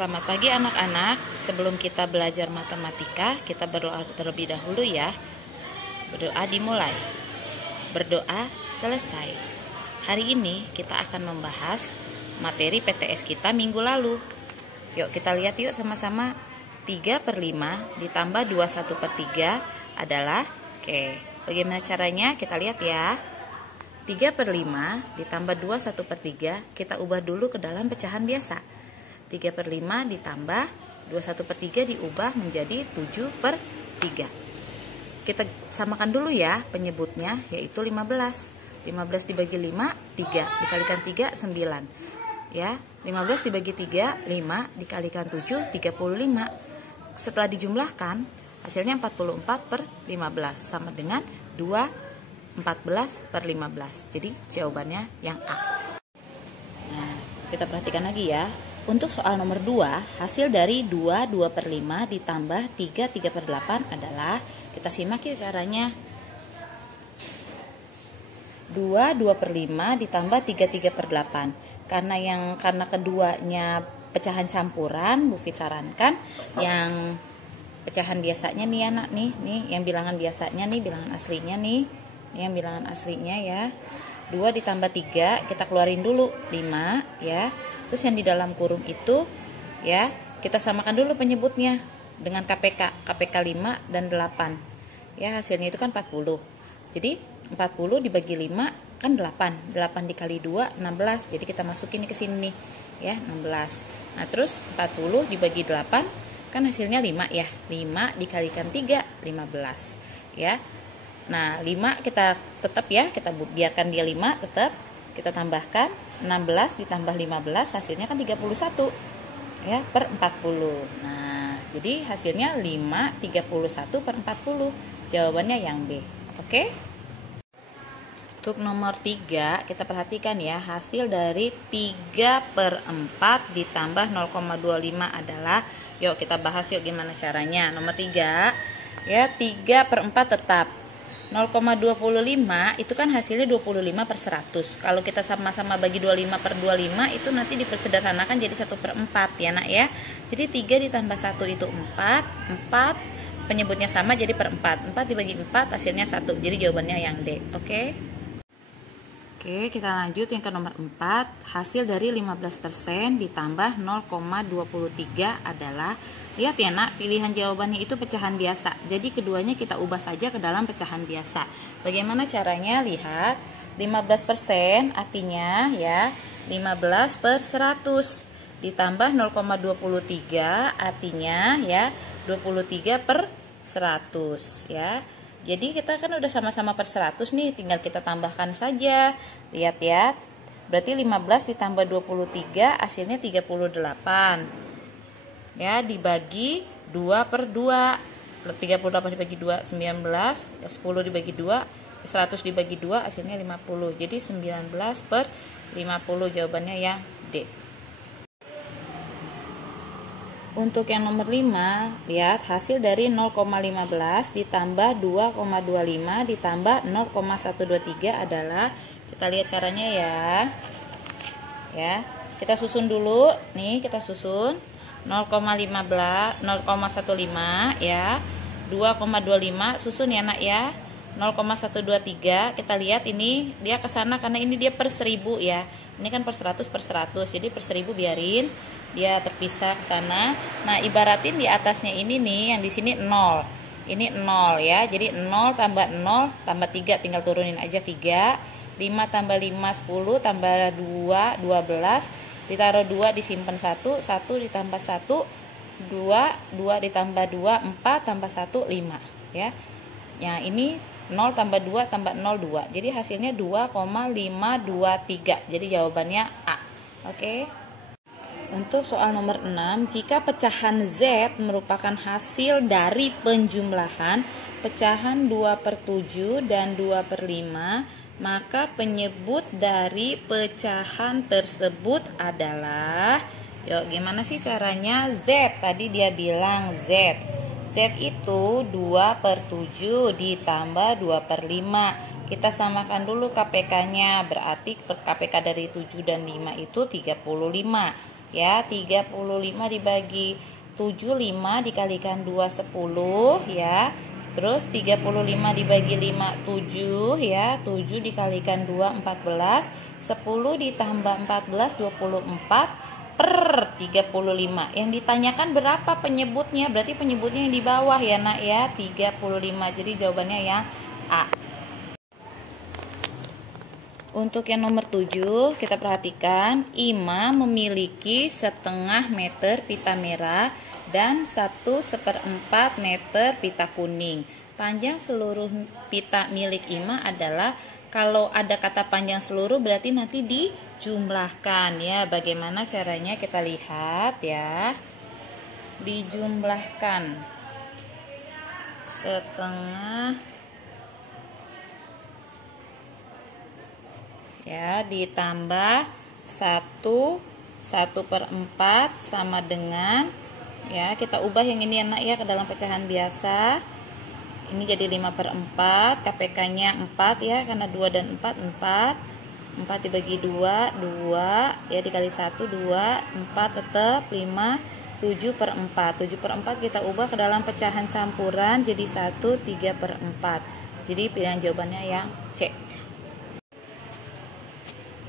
Selamat pagi anak-anak. Sebelum kita belajar matematika, kita berdoa terlebih dahulu ya. Berdoa dimulai. Berdoa selesai. Hari ini kita akan membahas materi PTS kita minggu lalu. Yuk kita lihat yuk sama-sama. 3/5 ditambah 21/3 adalah, bagaimana caranya? Kita lihat ya. 3/5 ditambah 21/3 kita ubah dulu ke dalam pecahan biasa. 3/5 ditambah 21/3 diubah menjadi 7/3. Kita samakan dulu ya penyebutnya, yaitu 15. 15 dibagi 5, 3. Dikalikan 3, 9. Ya, 15 dibagi 3, 5. Dikalikan 7, 35. Setelah dijumlahkan, hasilnya 44/15. Sama dengan 2/14/15. Jadi jawabannya yang A. Nah, kita perhatikan lagi ya. Untuk soal nomor 2, hasil dari 2/5 ditambah 3/8 adalah, kita simak ya caranya. 2/5 ditambah 3/8. Karena keduanya pecahan campuran, Bu Fit sarankan yang pecahan biasanya nih anak nih yang bilangan biasanya nih, bilangan aslinya nih. Ini yang bilangan aslinya ya. 2 ditambah 3 kita keluarin dulu 5 ya. Terus yang di dalam kurung itu ya, kita samakan dulu penyebutnya dengan KPK 5 dan 8. Ya, hasilnya itu kan 40. Jadi 40 dibagi 5 kan 8. 8 dikali 2 16. Jadi kita masukin ke sini nih ya, 16. Nah, terus 40 dibagi 8 kan hasilnya 5 ya. 5 dikalikan 3 15 ya. Nah, 5 kita tetap ya, kita biarkan dia 5 tetap. Kita tambahkan 16 ditambah 15 hasilnya kan 31 ya, per 40. Nah, jadi hasilnya 5/31/40. Jawabannya yang B. Oke? Untuk nomor 3 kita perhatikan ya, hasil dari 3/4 ditambah 0,25 adalah, yuk kita bahas yuk gimana caranya. Nomor 3 ya, 3/4 tetap. 0,25 itu kan hasilnya 25/100. Kalau kita sama-sama bagi 25/25 itu nanti dipersederhanakan jadi 1/4 ya nak ya. Jadi 3 ditambah 1 itu 4. 4 penyebutnya sama jadi per 4. 4 dibagi 4 hasilnya 1. Jadi jawabannya yang D. Oke, kita lanjut yang ke nomor 4. Hasil dari 15% ditambah 0,23 adalah, lihat ya nak, pilihan jawabannya itu pecahan biasa. Jadi keduanya kita ubah saja ke dalam pecahan biasa. Bagaimana caranya? Lihat, 15% artinya ya 15/100 ditambah 0,23 artinya ya 23/100 ya. Jadi kita kan udah sama-sama per 100 nih, tinggal kita tambahkan saja. Lihat ya, berarti 15 ditambah 23 hasilnya 38. Ya, dibagi 2/2. 38 dibagi 2, 19. 10 dibagi 2, 100 dibagi 2 hasilnya 50. Jadi 19/50 jawabannya yang D. Untuk yang nomor 5, lihat hasil dari 0,15 ditambah 2,25 ditambah 0,123 adalah, kita lihat caranya ya. Ya, kita susun dulu. Nih, kita susun 0,15 ya. 2,25 susun ya nak ya. 0,123 kita lihat ini dia ke sana karena ini dia per 1000 ya. Ini kan per 100/100. Jadi per 1000 biarin dia terpisah ke sana. Nah, ibaratin di atasnya ini nih, yang di sini 0. Ini 0 ya. Jadi 0 tambah 0 tambah 3, tinggal turunin aja 3. 5 tambah 5 10 tambah 2 12. Ditaruh 2 disimpan 1, 1 ditambah 1 2, 2 ditambah 2 4 tambah 1 5 ya. Yang ini 0 tambah 2 tambah 0 2. Jadi hasilnya 2,523. Jadi jawabannya A. Oke. Untuk soal nomor 6, jika pecahan Z merupakan hasil dari penjumlahan pecahan 2/7 dan 2/5, maka penyebut dari pecahan tersebut adalah, yuk gimana sih caranya? Z, tadi dia bilang Z. Z itu 2/7 ditambah 2/5. Kita samakan dulu KPK-nya, berarti KPK dari 7 dan 5 itu 35. ya. 35 dibagi 7, 5 dikalikan 2, 10 ya. Terus 35 dibagi 5, 7 ya. 7 dikalikan 2, 14. 10 ditambah 14, 24 per 35. Yang ditanyakan berapa penyebutnya? Berarti penyebutnya yang di bawah ya nak ya, 35. Jadi jawabannya yang A. Untuk yang nomor 7, kita perhatikan, Ima memiliki setengah meter pita merah dan 1/4 meter pita kuning. Panjang seluruh pita milik Ima adalah, kalau ada kata panjang seluruh berarti nanti dijumlahkan ya. Bagaimana caranya kita lihat ya. Dijumlahkan setengah ya, ditambah 1/4 sama dengan ya, kita ubah yang ini anak ya ke dalam pecahan biasa. Ini jadi 5/4, KPK nya 4 ya, karena 2 dan 4, 4 dibagi 2, 2 ya, dikali 1, 2, 4 tetap 5, 7/4. 7/4 kita ubah ke dalam pecahan campuran jadi 1, 3/4. Jadi pilihan jawabannya yang C.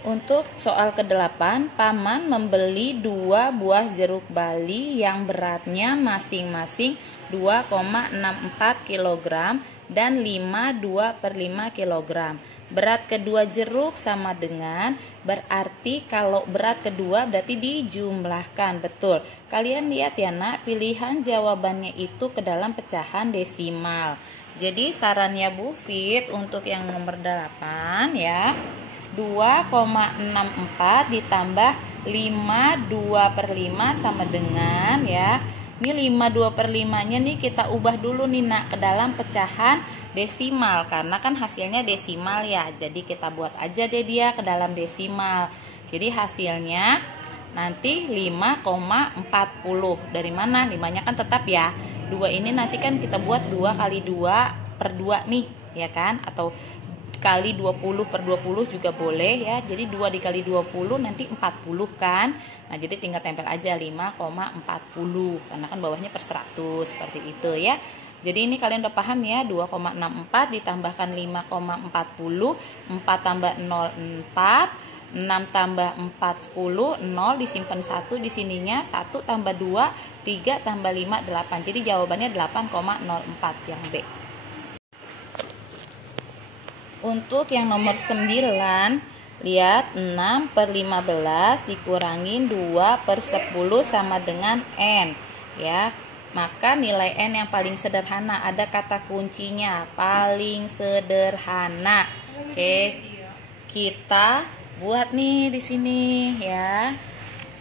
Untuk soal ke-8, Paman membeli 2 buah jeruk bali yang beratnya masing-masing 2,64 kg dan 2/5 kg. Berat kedua jeruk sama dengan, berarti kalau berat kedua berarti dijumlahkan. Betul. Kalian lihat ya nak, pilihan jawabannya itu ke dalam pecahan desimal. Jadi sarannya Bu Fit untuk yang nomor 8 ya, 2,64 ditambah 5 2/5 sama dengan ya. Ini 5 2/5 nya nih kita ubah dulu nih nak ke dalam pecahan desimal, karena kan hasilnya desimal ya. Jadi kita buat aja deh dia ke dalam desimal. Jadi hasilnya nanti 5,40. Dari mana? 5-nya kan tetap ya. 2 ini nanti kan kita buat 2 kali 2/2 nih ya kan, atau kali 20/20 juga boleh ya. Jadi 2 dikali 20 nanti 40 kan. Nah, jadi tinggal tempel aja 5,40 karena kan bawahnya per 100 seperti itu ya. Jadi ini kalian udah paham ya, 2,64 ditambahkan 5,40, 4 tambah 0 4, 6 tambah 4 10, 0 disimpan 1 di sininya, 1 tambah 2 3 tambah 5 8. Jadi jawabannya 8,04 yang B. Untuk yang nomor 9, lihat 6/15 dikurangin 2/10 sama dengan N ya. Maka nilai N yang paling sederhana, ada kata kuncinya paling sederhana. Oke. Kita buat nih di sini ya.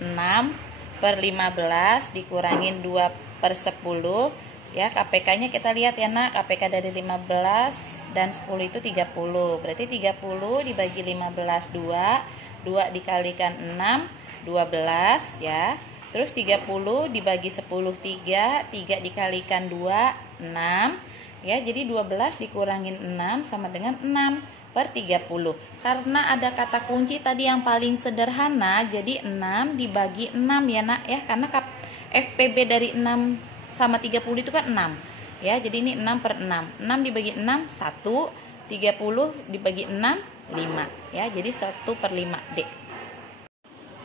6/15 dikurangin 2/10 ya. KPK-nya kita lihat ya nak, KPK dari 15 dan 10 itu 30. Berarti 30 dibagi 15 2, 2 dikalikan 6 12 ya. Terus 30 dibagi 10 3, 3 dikalikan 2 6 ya. Jadi 12 dikurangin 6 sama dengan 6/30. Karena ada kata kunci tadi yang paling sederhana, jadi 6 dibagi 6 ya nak ya, karena FPB dari 6 sama 30 itu kan 6 ya. Jadi ini 6/6. 6 dibagi 6 1, 30 dibagi 6 5 ya. Jadi 1/5 D.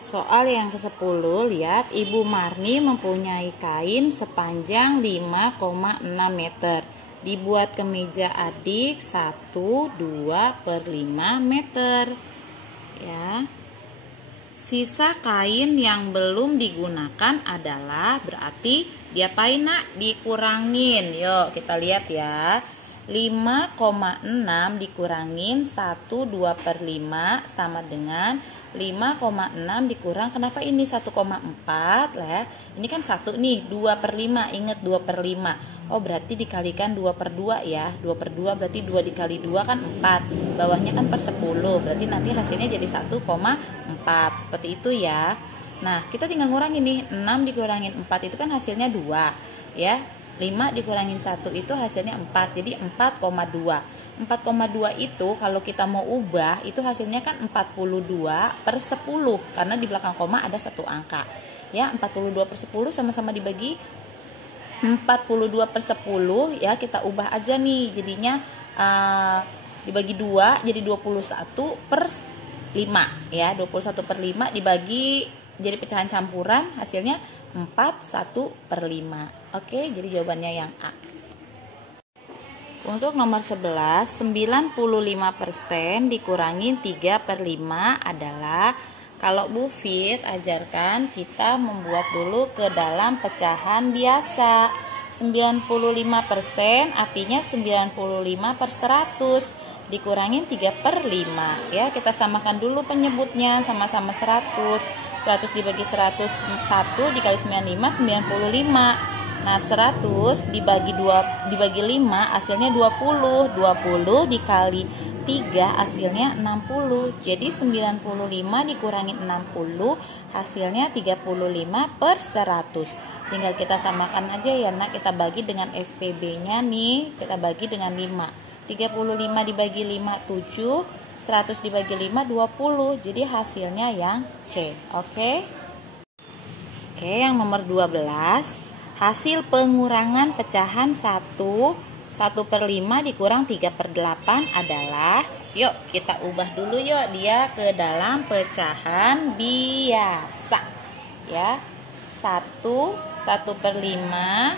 Soal yang ke-10, lihat Ibu Marni mempunyai kain sepanjang 5,6 meter. Dibuat kemeja adik 1, 2/5 meter ya. Sisa kain yang belum digunakan adalah, berarti diapain nak? Dikurangin. Yuk kita lihat ya. 5,6 dikurangin 1 2/5 sama dengan 5,6 dikurang, kenapa ini 1,4 lah. Ini kan 1 nih, 2/5, ingat 2/5. Oh berarti dikalikan 2/2 ya. 2/2 berarti 2 dikali 2 kan 4. Bawahnya kan per 10. Berarti nanti hasilnya jadi 1,4. Seperti itu ya. Nah, kita tinggal ngurangin nih. 6 dikurangin 4 itu kan hasilnya 2 ya. 5 dikurangin 1 itu hasilnya 4. Jadi 4,2. 4,2 itu kalau kita mau ubah itu hasilnya kan 42/10 karena di belakang koma ada satu angka. Ya, 42/10 sama-sama dibagi 42/10 ya, kita ubah aja nih jadinya dibagi 2 jadi 21/5 ya. 21/5 dibagi jadi pecahan campuran hasilnya 41/5. Oke, jadi jawabannya yang A. Untuk nomor 11, 95% dikurangin 3/5 adalah, kalau Bu Fit ajarkan kita membuat dulu ke dalam pecahan biasa. 95% artinya 95/100 dikurangin 3/5 ya. Kita samakan dulu penyebutnya, sama-sama 100. 100 dibagi 101 dikali 95, 95. Nah, 100 dibagi 5 hasilnya 20. 20 dikali 3 hasilnya 60. Jadi 95 dikurangi 60 hasilnya 35/100. Tinggal kita samakan aja ya nak, kita bagi dengan FPB-nya nih, kita bagi dengan 5. 35 dibagi 5 7, 100 dibagi 5 20. Jadi hasilnya yang C. Oke, yang nomor 12. Hasil pengurangan pecahan 1/5 dikurang 3/8 adalah, yuk kita ubah dulu yuk dia ke dalam pecahan biasa ya. 1/5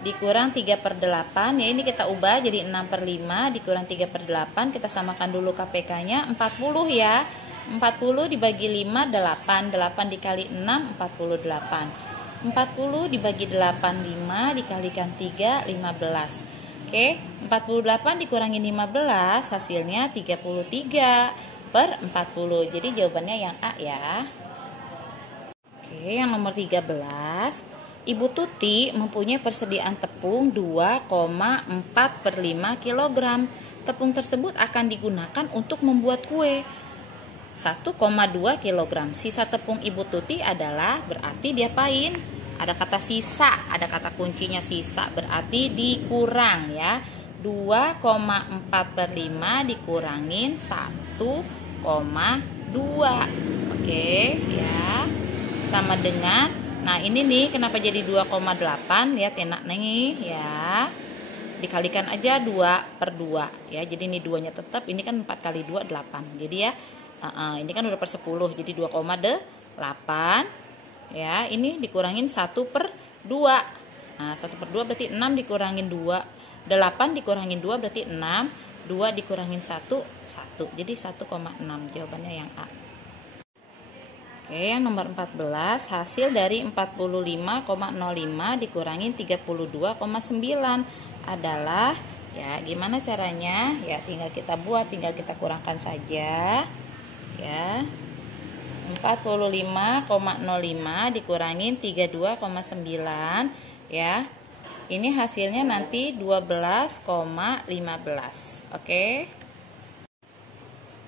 dikurang 3/8 ya, ini kita ubah jadi 6/5 dikurang 3/8. Kita samakan dulu KPK-nya 40 ya. 40 dibagi 5 8, 8 dikali 6 48. 40 dibagi 8 5 dikalikan 3 15. Oke, 48 dikurangi 15 hasilnya 33/40. Jadi jawabannya yang A ya. Oke, yang nomor 13. Ibu Tuti mempunyai persediaan tepung 2,4/5 kg. Tepung tersebut akan digunakan untuk membuat kue 1,2 kg. Sisa tepung Ibu Tuti adalah, berarti diapain? Ada kata sisa, ada kata kuncinya sisa, berarti dikurang ya. 2,4/5 dikurangin 1,2. Oke ya. Sama dengan, nah ini nih kenapa jadi 2,8? Lihat ya nak nih ya. Dikalikan aja 2/2 ya. Jadi ini 2-nya tetap, ini kan 4 kali 2 8. Jadi ya ini kan udah per 10, jadi 2,8 ya. Ini dikurangin 1/2. Nah 1/2 berarti 6 dikurangin 2, 8 dikurangin 2 berarti 6, 2 dikurangin 1 1, jadi 1,6. Jawabannya yang A. Oke, yang nomor 14. Hasil dari 45,05 dikurangin 32,9 adalah, ya gimana caranya? Ya tinggal kita buat, tinggal kita kurangkan saja ya. 45,05 dikurangin 32,9 ya. Ini hasilnya nanti 12,15. Oke.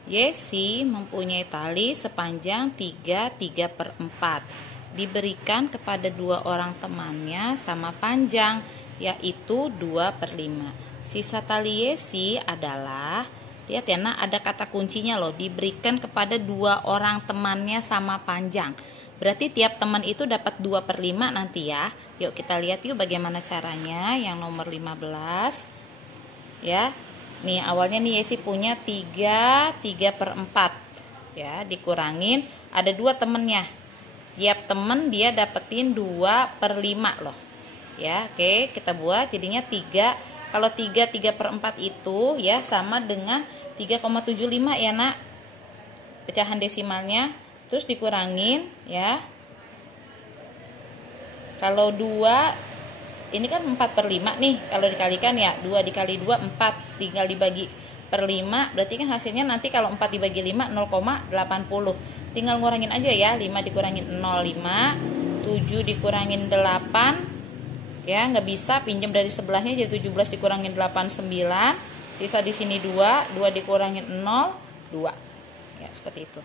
Yesi mempunyai tali sepanjang 3/4. Diberikan kepada 2 orang temannya sama panjang, yaitu 2/5. Sisa tali Yesi adalah, lihat ya nak, ada kata kuncinya loh, diberikan kepada 2 orang temannya sama panjang. Berarti tiap teman itu dapat 2/5 nanti ya. Yuk kita lihat yuk bagaimana caranya. Yang nomor 15 ya. Nih awalnya nih Yesi punya 3/4 ya, dikurangin ada 2 temennya. Tiap temen dia dapetin 2/5 loh ya. Oke, kita buat jadinya 3. Kalau 3/4 itu ya sama dengan 3,75 ya nak, pecahan desimalnya. Terus dikurangin ya. Kalau 2 ini kan 4/5 nih, kalau dikalikan ya 2 dikali 2 4, tinggal dibagi per 5, berarti kan hasilnya nanti kalau 4 dibagi 5 0,80. Tinggal ngurangin aja ya, 5 dikurangin 0,5, 7 dikurangin 8 ya, nggak bisa, pinjam dari sebelahnya jadi 17 dikurangin 8 9, sisa di sini 2 dikurangin 0 2 ya, seperti itu.